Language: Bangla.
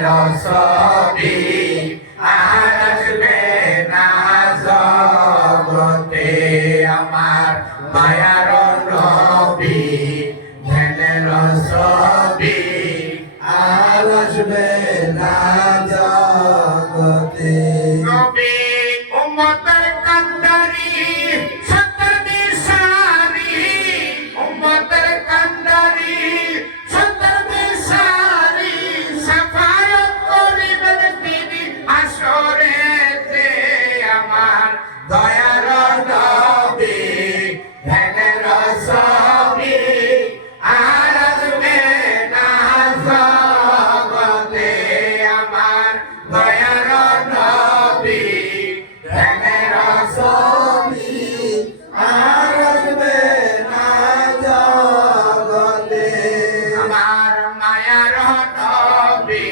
ধ্যানের ছবি আর আসবে না জগতে আমার মায়ার নবী ধ্যানের ছবি আর আসবে না জগতে নবী উম্মতের কান্দারি সত্তর দিশারি উম্মতের কান্দারি সত্তর দিশারি সাফায়াত করিবেন তিনি আসরেতে আমার দয়ার নবী ধ্যানের ছবি আর আসবে না জগতে আমার দয়ার নবী ধ্যানের ছবি আর আসবে না জগতে আমার মায়ার নবী